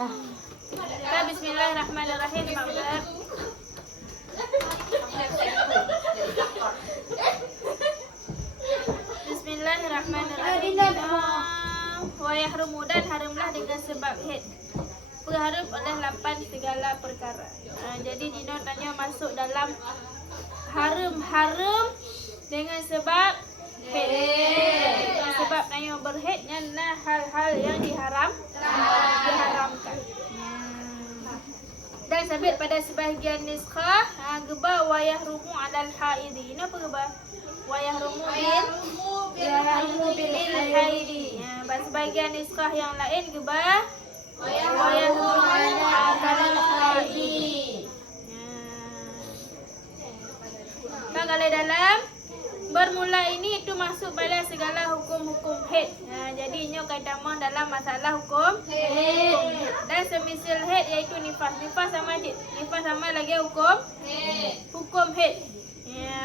Bismillahirrahmanirrahim. Bismillahirrahmanirrahim. Wa yahrumu, dan haramlah dengan sebab haid. Berharam oleh 8 segala perkara. Jadi Dino tanya masuk dalam haram dengan sebab haid. Sebab tanya berhaidnya nah hal-hal yang diharamkan. Dan sabit pada sebahagian niskhah geba wa yahrumu alal haidi. Ini apa geba? Wa yahrumu bil haidi. Sebahagian niskhah yang lain geba wa yahrumu alal haidi. Kalau dalam bermula ini itu masuk pada segala hukum-hukum haid. Jadi nyo kadang dalam masalah hukum haid. Dan semisal haid iaitu nifas. Nifas sama haid. Nifas sama lagi hukum haid.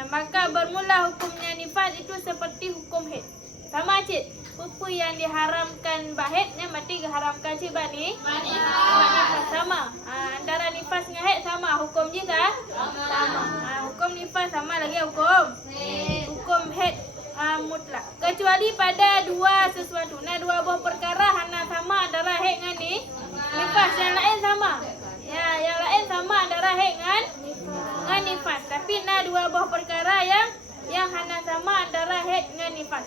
Maka bermula hukumnya nifas itu seperti hukum haid. Sama haid. Apa yang diharamkan bahidnya mati diharamkan si bani nifas sama. Antara nifas dengan haid sama hukum je tak? Sama. Hukum nifas sama lagi hukum haid mutlak. Kecuali pada dua sesuatu. Dua buah perkara hana sama antara haid dengan nifas. Yang lain sama. Yang lain sama antara haid dengan nifas. Tapi dua buah perkara yang hana sama antara haid dengan nifas.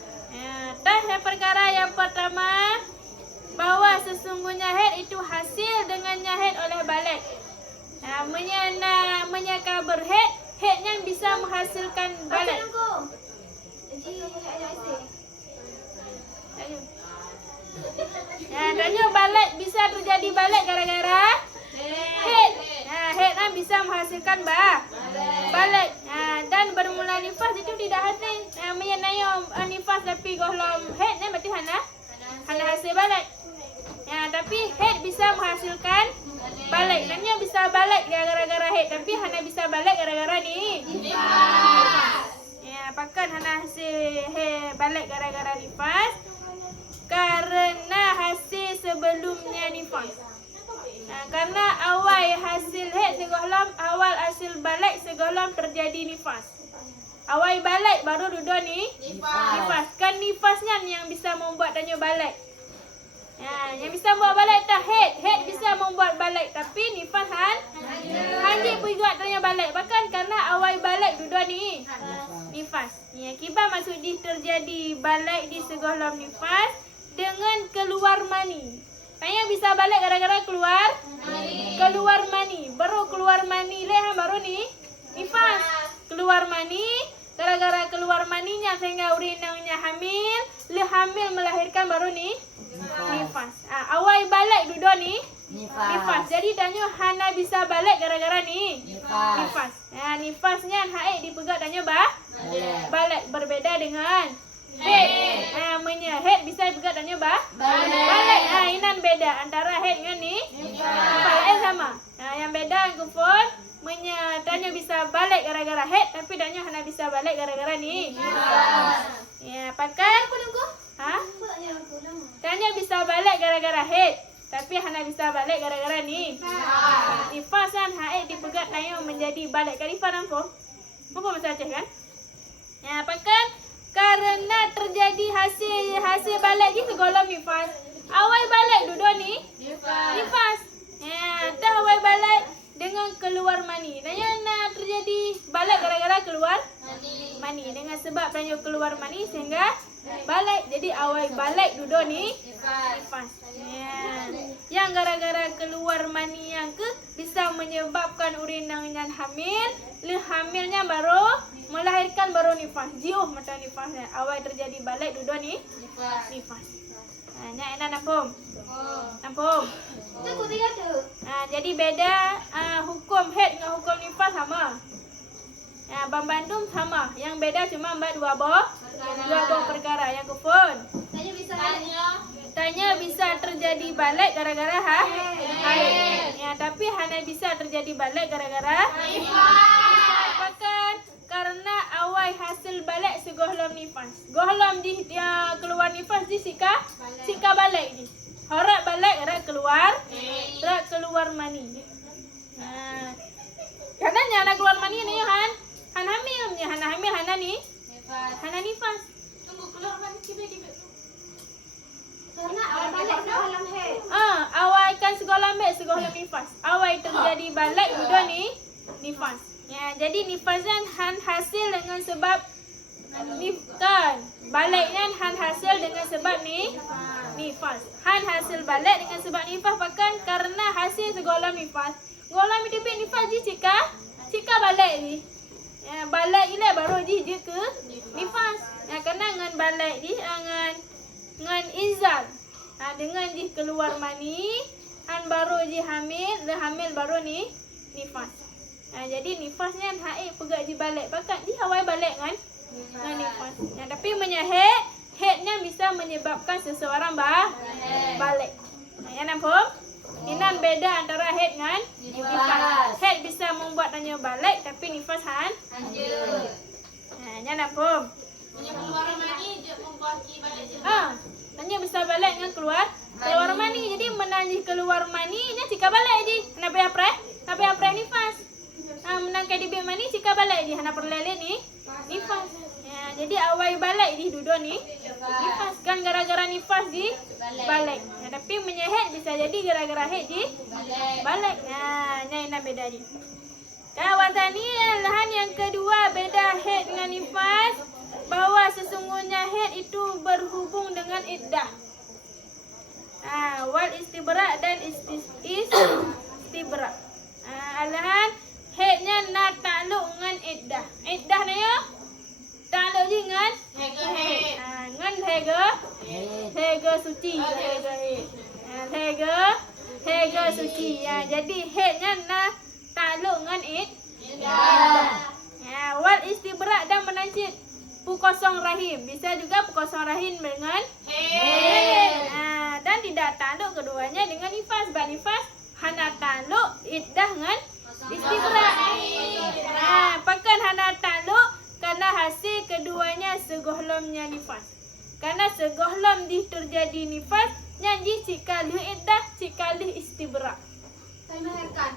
Yang perkara yang pertama, bahawa sesungguhnya haid itu hasil dengannya haid oleh balik. Menyaka berhaid, haidnya bisa menghasilkan balik. Tanya balik bisa terjadi balik gara-gara haid. Haid bisa menghasilkan balik. Dan bermula nifas itu tidak hasil. Menyenayam nifas tapi golong haid berarti hana hasil balik. Tapi haid bisa menghasilkan balik. Namanya bisa balik gara-gara haid, tapi hana bisa balik gara-gara nifas. Pakan hana hasil balik gara-gara nifas karena hasil sebelumnya nifas. Karena awal hasil haid segolong, awal hasil balik segolong terjadi nifas. Awal balik baru duduk nifas. Kan nifasnya yang bisa membuat tanya balik. Yang bisa membuat balik tak haid. Haid bisa membuat balik, tapi nifas hanya buat tanya balik. Bahkan karena awal balik duduk nifas. Kibar maksud terjadi balik di segolong nifas dengan keluar mani. Tanya bisa balik gara-gara keluar mani. Baru keluar mani baru nifas. Keluar mani, gara-gara keluar maninya sehingga urinanya hamil. Hamil melahirkan baru nifas. Awal balik duduk nifas. Jadi tanya hana bisa balik gara-gara nifas. Nifasnya haid dipegang tanya balik. Berbeda dengan haid. Haid bisa juga tanya balik. Inan beda antara haid dengan nifas sama. Yang beda kupon tanya bisa balik gara-gara haid, tapi tanya hana bisa balik gara-gara nifas. Pakai tanya bisa balik gara-gara haid, tapi hana bisa balik gara-gara nifas. Nifas kan haid dipegat tanya menjadi balik. Kalifah nampak? Nampak masa Aceh kan? Pakai karena terjadi hasil balik di segolong nifas. Awal balik duduk nifas. Dah awal balik dengan keluar mani. Nanya terjadi balik gara-gara keluar mani. Dengan sebab tanya keluar mani sehingga balik. Jadi awal balik duduk nifas. Yang gara-gara keluar mani yang bisa menyebabkan urinannya hamil. Hamilnya baru melahirkan baru nifas. Jiuh macam nifasnya. Awal terjadi balik duduk nifas. Enak nampung? Nampung? Jadi beda hukum haid dengan hukum nifas sama. Bang Bandung sama. Yang beda cuma dua buah perkara. Yang kupon tanya bisa terjadi balik gara-gara haid. Tapi hanya bisa terjadi balik gara-gara nifas. Karena awal hasil balik segolong nifas. Golong di keluar nifas di sika balik ni. Harap balik harap keluar keluar mani. Katanya anak keluar mani ni Han hamil ni, Han hamil, Han ni nifas. Tunggu keluar mani tiba-tiba. Karena awal balik dalam head. Awal kan segolam nifas. Awal terjadi balik duduk ni nifas. Ya, jadi nifas kan Han hasil dengan sebab kan baliknya Han hasil dengan sebab nifas. Han hasil balik dengan sebab nifas bahkan karena hasil segolam nifas. Golam itu nifas ji cika balik ni. Ya, balik ni baru ji ke nifas. Ya, kena dengan balik ji dengan izal. Dengan ji keluar mani, Han baru ji hamil, le hamil baru ni nifas. Jadi nifasnya haid pegak ji balik. Bahkan ji awal balik kan nifas. Ya, tapi headnya bisa menyebabkan seseorang balik. Ya, nampak? Ini beda antara head dengan nifas. Head bisa membuat tanya balik tapi nifas hancur. Ya, nampak? Punya keluar mani je membuat balik je. Tanya bisa balik dengan keluar mani. Jadi menanji keluar mani nya cika balik je. Kenapa apreh nifas. Menangkai di mani cika balik je. Hana perlele ni nifas. Ya, jadi awal balik di duduk ni nifas kan gara-gara nifas di balik. Ya, tapi menyehet bisa jadi gara-gara head di balik. Nya beda ni. Kawan tani lahan yang kedua beda head dengan nifas, bahwa sesungguhnya head itu berhubung dengan iddah. Wal istibra dan istibra. Alahan headnya na takluk dengan iddah. Iddah ni ya takluk je dengan dengan hega suci. Hega suci. Ya, jadi headnya na takluk dengan iddah. Ya, wal istibra dan menancit pukosong rahim. Bisa juga pukosong rahim dengan head. Dan tidak takluk keduanya dengan nifas. Sebab nifas hana takluk iddah dengan istibra. Pakan hana takluk karena hasil keduanya segohlomnya nifas. Karena segohlom di terjadi nifas, nyanyi cikali iddah, cikali istibra. Saya melahirkan.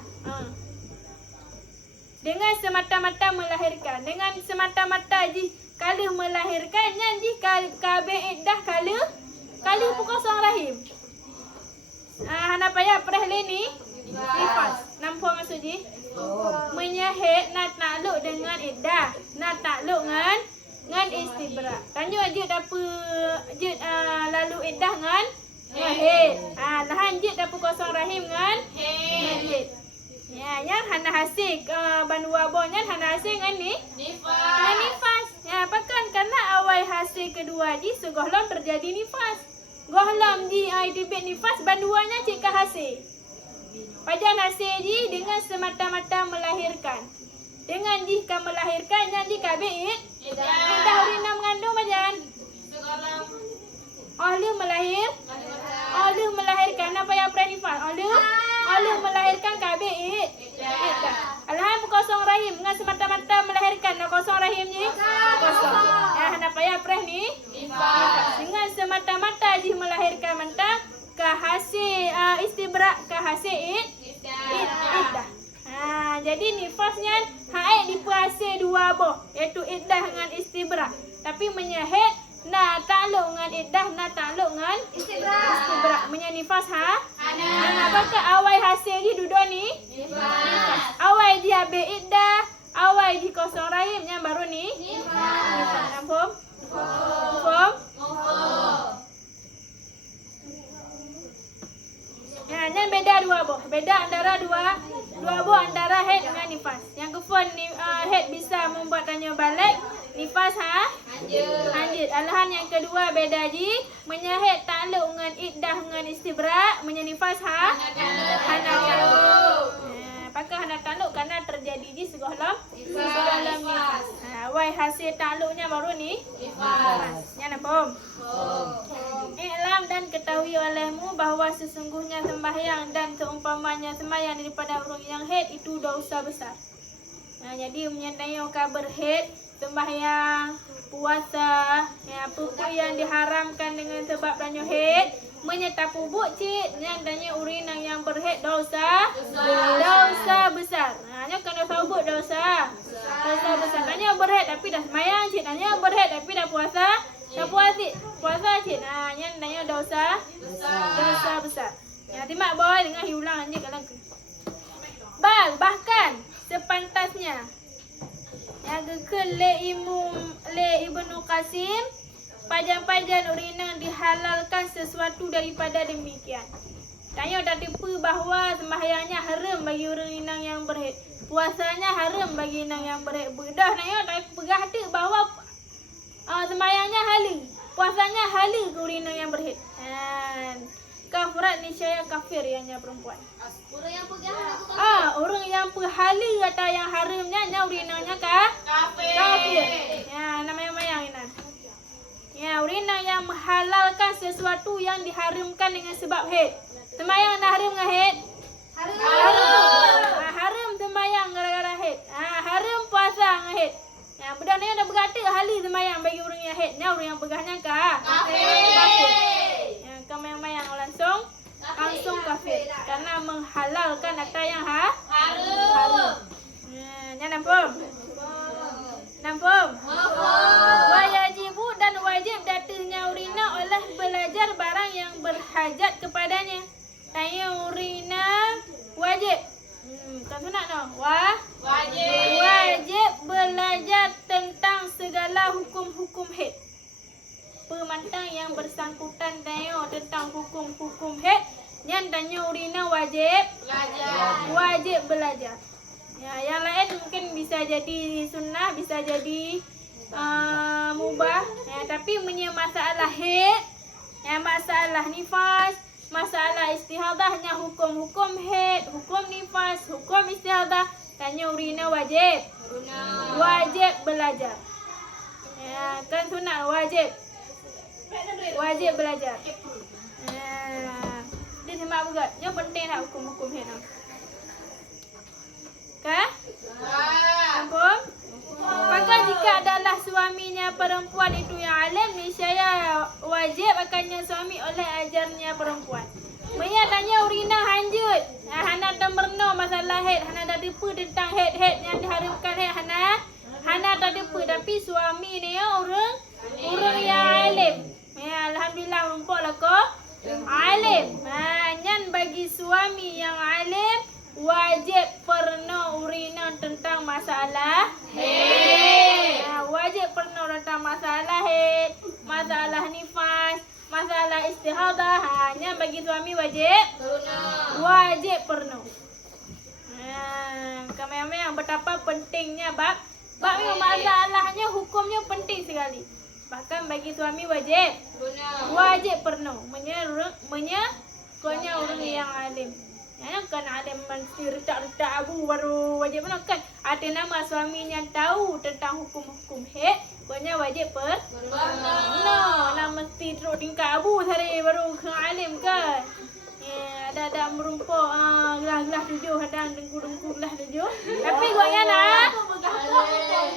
Dengan semata-mata melahirkan. Dengan semata-mata kali melahirkan, nyanyi kabe iddah kali pukosong rahim. Hana payah preh ni nifas. Nampak maksud ji? Menyahet nak takluk dengan iddah, nak takluk dengan istibra. Tanya je dapa lalu iddah dengan head. Lahan je dapa kosong rahim dengan head. Ya, yang hana hasil bandua bonya hana hasil dengan nifas. Ya, pakan karena awal hasil kedua di segohlom terjadi nifas. Gohlom di idibit nifas banduanya cika hasil. Pajan hasil ji dengan semata-mata melahirkan. Dengan jika melahirkan yang jika bid iddah urina mengandung pajan. Oleh melahirkan apa yang prenifal? Oleh melahirkan KB iddah. Alhan kosong rahim dengan semata-mata melahirkan nak kosong rahim ni kosong. Apa yang preh ni? Dengan semata-mata ji melahirkan mentah ke hasil istibra ke hasil iddah. Jadi nifasnya haid dipuasai dua boh, iaitu iddah dengan istibra. Tapi menyahet na takluk dengan iddah, na takluk dengan istibra. Nifas apakah awal hasil di duduk ni? Nifas. Awal dia be iddah, awal di kosong rahim yang baru ni nifas. Nampak? Yang beda dua boh. Beda antara dua boh antara head dengan nifas. Yang kefun head bisa membuat tanya balik, nifas anjir. Alahan yang kedua beda ji, menyahet takluk dengan iddah dengan istibra, menyanifas hana takluk. Apakah hana takluk karena terjadi ji segohlom nifas. Wai hasil takluknya baru ni nifas. Ya nampak? Iklam dan ketahui olehmu bahawa sesungguhnya sembahyang dan seumpamanya sembahyang daripada orang yang haid itu dosa besar. Jadi menyertai kabar haid, sembahyang, puasa, apa yang diharamkan dengan sebab tanya haid, menyetapubuk cik yang tanya urina yang berhed dosa besar. Nya kan dosa ubuk dosa besar. Tanya berhed tapi dah semayang cik. Tanya berhed tapi dah puasa cik. Nya tanya dosa besar. Ya timak boy dengan hiulang anjing kalau bahkan sepantasnya yang gekel le Ibnu Qasim pajan-pajan urina dihalalkan sesuatu daripada demikian. Tanya tak tipu bahawa sembahyangnya haram bagi urina yang berhed. Puasanya haram bagi urina yang berhed. Bedah tanya tak pegah tu bahawa sembahyangnya halal. Puasanya halal ke urina yang berhed. Kafirat niscaya kafir ianya perempuan. Orang yang pegang Orang yang halal atau yang haramnya nya urinanya kafir. Ya, namanya mayang ini. Ya, urina yang menghalalkan sesuatu yang diharamkan dengan sebab haid. Sembahyang dah haram dengan haid? Haram sembahyang gara-gara haid. Haram puasa dengan haid. Ya, budak ni dah berkata halal sembahyang bagi orang yang haid. Nya orang yang pegahnya kafir. Ya, mayang langsung kafir karena menghalalkan apa yang haram. Nya nampum. Wajibu dan wajib datangnya urina oleh belajar barang yang berhajat kepadanya. Tanya urina wajib. Tak sunat no. Wajib belajar tentang segala hukum-hukum haid. Pemantang yang bersangkutan tanya tentang hukum-hukum haid, yang tanya urina wajib belajar. Ya, yang lain mungkin bisa jadi sunnah, bisa jadi mubah. Ya, tapi punya masalah haid, ya, masalah nifas, masalah istihadahnya hukum-hukum haid, hukum nifas, hukum istihadah, tanya urina wajib belajar. Ya, kan sunnah wajib belajar. Dia semak juga. Yang penting nak hukum-hukum haid. Kah? Ampun? Maka jika adalah suaminya perempuan itu yang alim, niscaya wajib akannya suami oleh ajarnya perempuan. Maya tanya urina hanjut. Hana tak merno masalah haid. Hana dah depa tentang haid yang diharamkan haid. Hana tak depa. Tapi suami ni orang yang alim. Ya, alhamdulillah rumpuklah kau alim. Nyan bagi suami yang alim wajib pernah urina tentang masalah haid. Wajib pernah tentang masalah haid, masalah nifas, masalah istihadah. Nyan bagi suami wajib pernah. Kami yang betapa pentingnya bab memang masalahnya hukumnya penting sekali. Bahkan bagi suami wajib penuh konya orang yang alim. Ya kan alim mesti retak abu baru wajib penuh kan. Ada nama suaminya tahu tentang hukum-hukum haid, konya wajib nah mesti teruk tingkat abu hari baru ke alim kan. Ya, ada merumpuk gelas 7 hadang dengku gelas 7. Tapi konya nak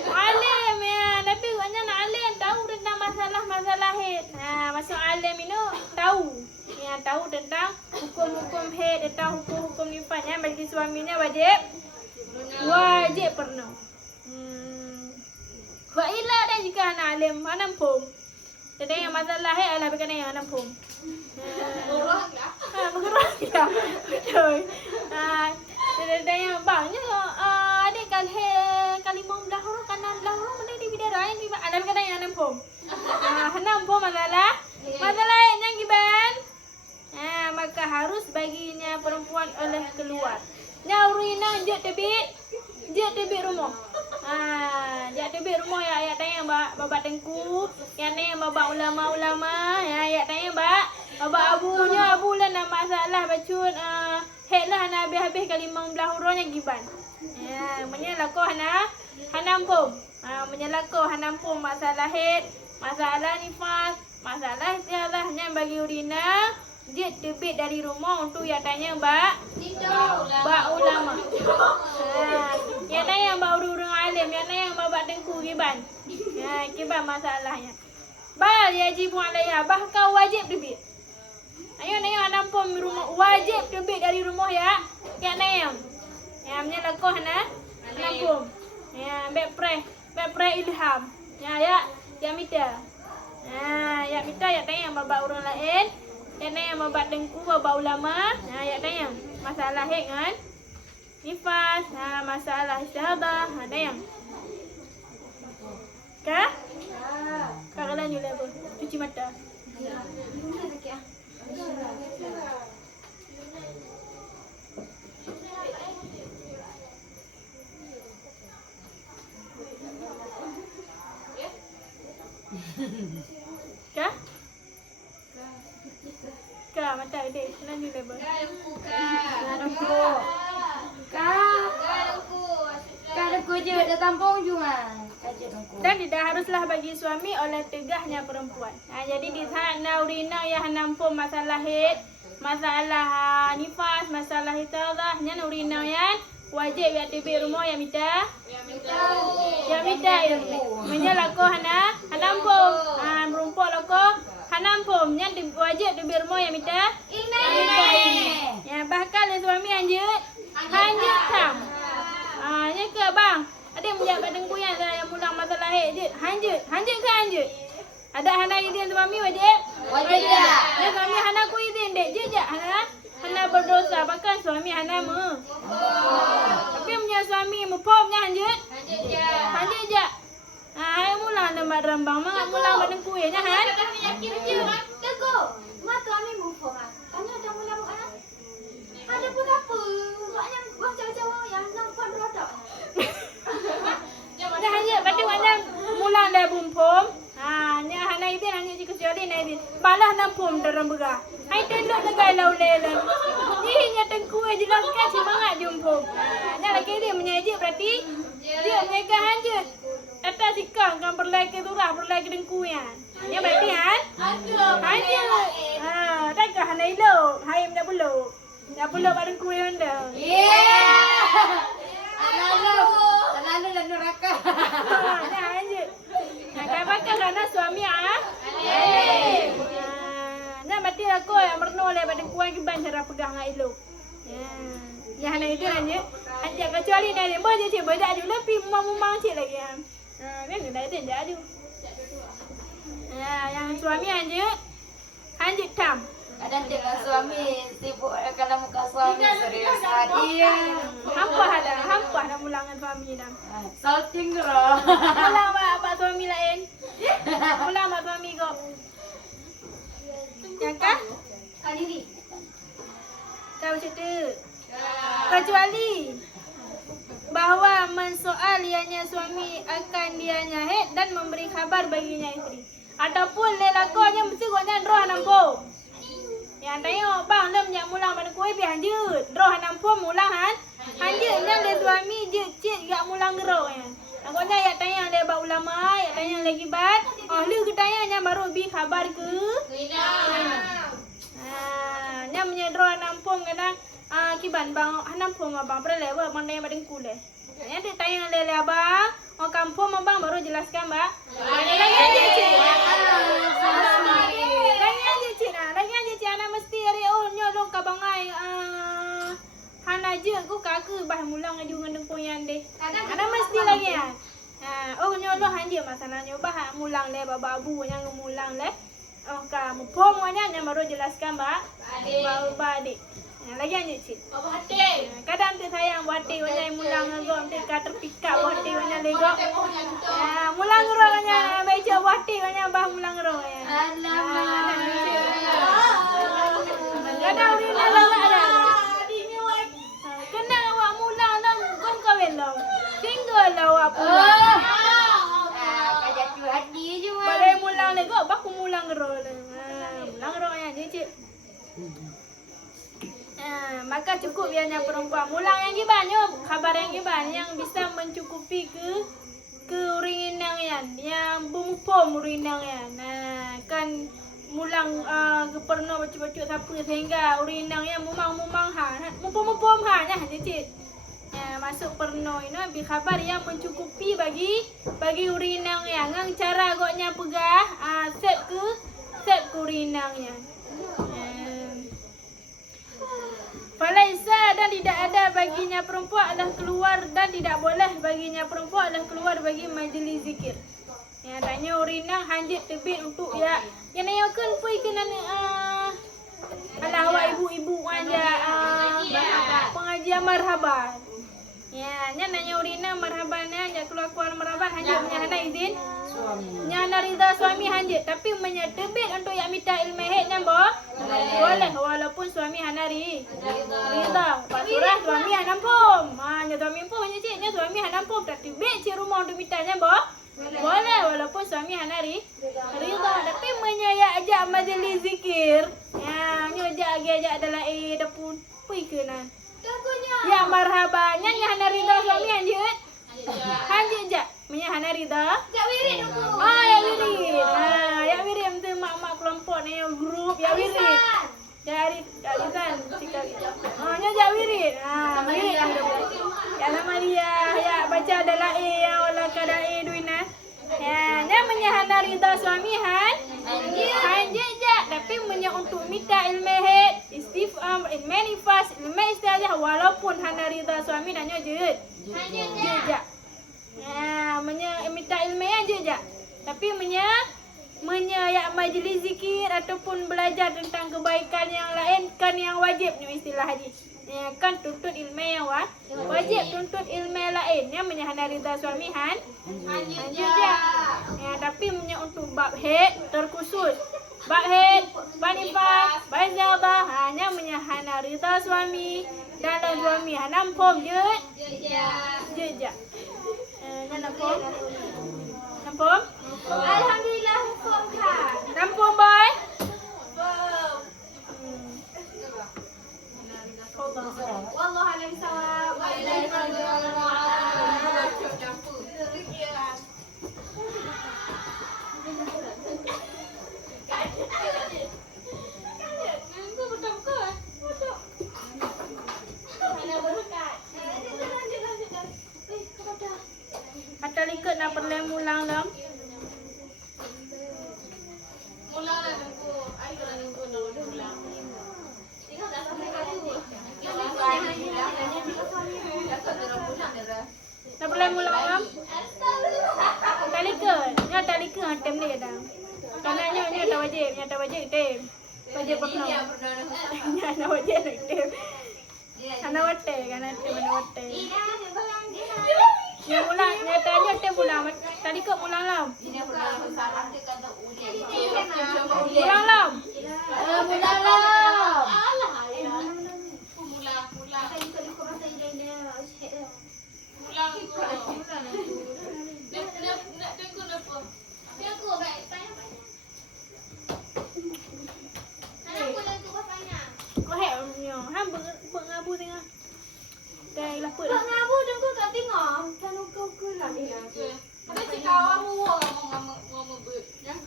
alim ya, tapi konya nak alim tahu tentang masalah haid. Masuk alim ini tahu. Ya, tahu tentang hukum-hukum haid, tentang hukum-hukum nifasnya. Bagi suaminya wajib pernah. Wa illa dan jika anak alim anampum. Tentang yang masalah haid adalah berkenaan yang anampum. Bergerak ya. Betul. Tentang yang bangnya adik kalimah belah huruf kanan belah huruf mana di bidara yang di ada berkenaan yang anampum. Anampum masalah yang giban. Maka harus baginya perempuan oleh keluar. Nyaurina je tebik rumah. Je tebik rumah ya ayat tanya babak tengku, yang tanya babak ulama-ulama, ya ayat tanya babak abunya abulah nak masalah bacun haid lah hana habis kalimah belah hurufnya giban. Ya, menyalako hanampum. Menyalako hanampum masalah haid, masalah nifas, masalah istiadahnya bagi urina. Dia terbit dari rumah untuk yang tanya bak ulama. Yang tanya bak orang alim, yang tanya bak tengku giban. Giban masalahnya. Bal yajibu alaiha, bahkan wajib terbit. Ayo nayam nampom rumah wajib terbit dari rumah ya. Ya nayam. Ya punya lakoh na nampom. Ya bek pre ilham. Ya mita. Ya mita ya tayang babak orang lain. Ya tayang babak dengku babak ulama. Ya tayang masalah hek kan. Nifas, masalah istihadah, tayang. Kah? Kak kalian juga apa? Cuci mata. Kah? Kah mata dek, kalian juga apa? Kalau kerja dah tampung cuma kerja dongko. Dan tidak haruslah bagi suami oleh tegahnya perempuan. Jadi di sana urina yang nampung masalah haid, masalah nifas, masalah istihadah, nya urina yang wajib ya tibi rumah ya mita. Ya mita ya. Menyalako hana nampung. Merumpok lako hanampung nya wajib tibi rumah ya mita. Ya bahkan suami anjut tam. Nya ke bang. Ada yang menjabat dengku yang mulang masalah haid je. Hanjut ke hanjut. Ada hana izin suami wajib? Wajib tak? Ya suami hana ku izin dek je hana berdosa bahkan suami hana tapi punya suami mupomnya hanjut? Hanjut je. Hai mulang tempat rembang mak mulang badengku ya nya han. Tegur. Mak kami mufo mak. Tanya ada mula bukan? Ada pun apa? Maknya bang cewek-cewek yang nampak berotak. Nya hanjut pati macam mulang dah bumpom. Nya hana izin hanjut jika kecuali na izin. Balah nampum dalam begah. Hai tenduk tegai lau lelan. Nya tengku jelaskan semangat jumpom. Nya lagi dia menyajik berarti dia mereka hanjut. Atas sikang kan berlai ke turah berlai ke dengku ya. Nya berarti han? Hanjut. Takah hana ilo. Hai dah bulu. Dah bulu pada dengku yang dah. Terlalu dan neraka. Nya hanjut. Nak bakal karena suami nah berarti aku yang merno le pada kuang kiban cara pegang ngak elok. Ya hana itu aja. Ajak kecuali dari bo je cik bedak ju lebih mumang cik lagi. Kan dah itu jadi. Yang suami anjut tam. Kadang tengok suami sibuk kalau muka suami serius hadir. Hampa dah mulangan suami dah. Salting roh. Mulang apa suami lain? Mulang apa suami kau? Ya kah? Kadiri. Kau cerita. Kecuali bahawa mensoal ianya suami akan dianya haid dan memberi khabar baginya isteri. Ataupun lelakonya mesti goknya roh nampung. Yang tengok bang dia menyak mulang pada kuih biar hanjut. Roh nampung mulang hanjut nya le suami je cik gak mulang geroh ya. Agaknya ya tanya le ba ulama, ya tanya lagi bat. Lu ke tanya nya baru bi khabar ke. Nya menyak roh nampung kadang kiban bang nampung abang perlewa mandai badeng kule. Nya dia tanya le abang, kampung abang baru jelaskan mbak. Lagi aja cik. Lagi aja cik anak mesti hari nyolong ka bangai hana je ku kakak bah mulang aju ngendeng poyan deh. Anak mesti lagi ya. Nyolong hanje masalahnya bah mulang le baba abu yang mulang le. Kamu pom nya baru jelaskan mbak. Ba adik. Lagi aja cik. Kadang tu sayang wati wanya mulang ngagom tika terpikat wati wanya lego. Mulang rohnya meja wati wanya bah mulang roh ya. Kadang urina lawak ada. Kena awak mulang nang kon kawin law. Tinggal lawak pulang. Kajak tu hati je mak. Balai mulang lego baku mulang roh. Mulang roh ya cik. Maka cukup biarnya perempuan mulang yang gibannya kabar yang giban yang bisa mencukupi ke urinang yang bumpom urinang kan mulang ke perno bacuk-bacuk siapa sehingga urinang yang mumang mumpom nya cik. Masuk perno ini bi kabar yang mencukupi bagi urinang yang cara goknya pegah set ke urinangnya. Falaisa dan tidak ada baginya perempuan adalah keluar dan tidak boleh baginya perempuan adalah keluar bagi majlis zikir. Ya, tanya urinang hanjit terbit untuk ya. Yang nak kan pui kena alah awak ibu-ibu aja pengajian marhaban. Ya, nya nanya urinang marhabannya ya keluar-keluar marhaban hanjit menyahana izin suami. Nya rida suami hanjit tapi menyetebit untuk yang minta ilmu headnya boh. Boleh walaupun suami hanari rida. Pasurah suami hanampum. Nya suami pun hanya ciknya suami hanampum tak tebit cik rumah untuk mintanya boh. Boleh walaupun suami hanari rida tapi menyaya ajak majlis zikir. Ya, nya ajak adalah dapur pui kenan. Ya marhabannya nya hanari rida suami hanjit. Hanjit je. Punya Hana Rida. Ya wirid dulu. Ya wirid. Ya wirid tu mak-mak kelompok ni grup ya wirid. Ya Arisan sikit. Nya ya wirid. Wirid. Ya nama dia ya baca adalah yang wala kada duina. Ya nya punya Hana Rida suami hanjit je tapi punya untuk minta ilmu head istifham manifest ilmu istilah walaupun Hana Rida suami dan nya je. Hanjit je. Ya, minta ilmu aja. Tapi ya majlis zikir ataupun belajar tentang kebaikan yang lain kan yang wajib ni istilah haji. Ya, kan tuntut ilmu yang wajib tuntut ilmu lain. Ya menyahana rida suami aja. Ya, tapi untuk bab head terkhusus. Bab head, banifah, bazaba hanya menyahana rida suami dan suami hanampom je. Nampung? Nampung? Alhamdulillah nampung kan. Nampung boy? Wallahu a'lam bishawab. Wa ilaihi Atal ikut nak perlu mulang lam. Mulang lah aku. Ai kalau ni pun mulang. Tengok dah sampai kali. Nak perlu mulang lam. Atal ikut. Nya atal ikut hantem ni dah. Karena nya tak wajib tem. Wajib penuh. Nya nak wajib tem. Ana wate kan ana wate. Ya mulang, nyatanya tem mulang. Tadi kau mulang lam. Mulang lam. Mulang lam. Kau hek nyo. Ham bengabu tengah. Dah laput. Kau ngabu dan kau tak tengok. Kan kau ke lah ni. Ada cakap kamu ngomong ber. Yang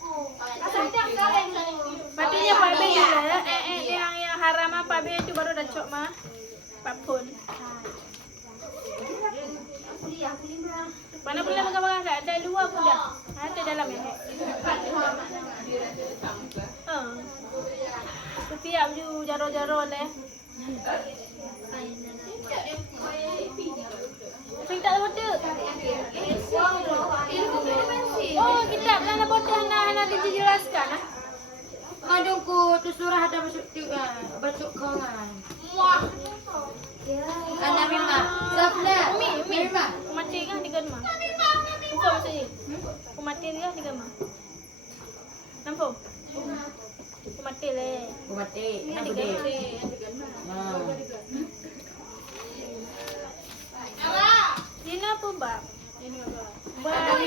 ku. Asal tak kalian tu. Patutnya Pak B yang haram apa B itu baru dah cok mah. Pak pun. Asli mah. Mana boleh makan tak ada luar pun dah. Ada dalam ya. Setiap ju jaro-jaro leh. Saya tak bodoh. Oh, kita belanja bodoh nak dijelaskan ah. Madungku tu surah ada batuk kongan. Muah. Ana mima. Safna. Mima. Mati kan di rumah. Bukan maksudnya. Mati dia di rumah. Nampak? Mati le. Mati. Ada gede. Ini apa bab? Ini apa? Bab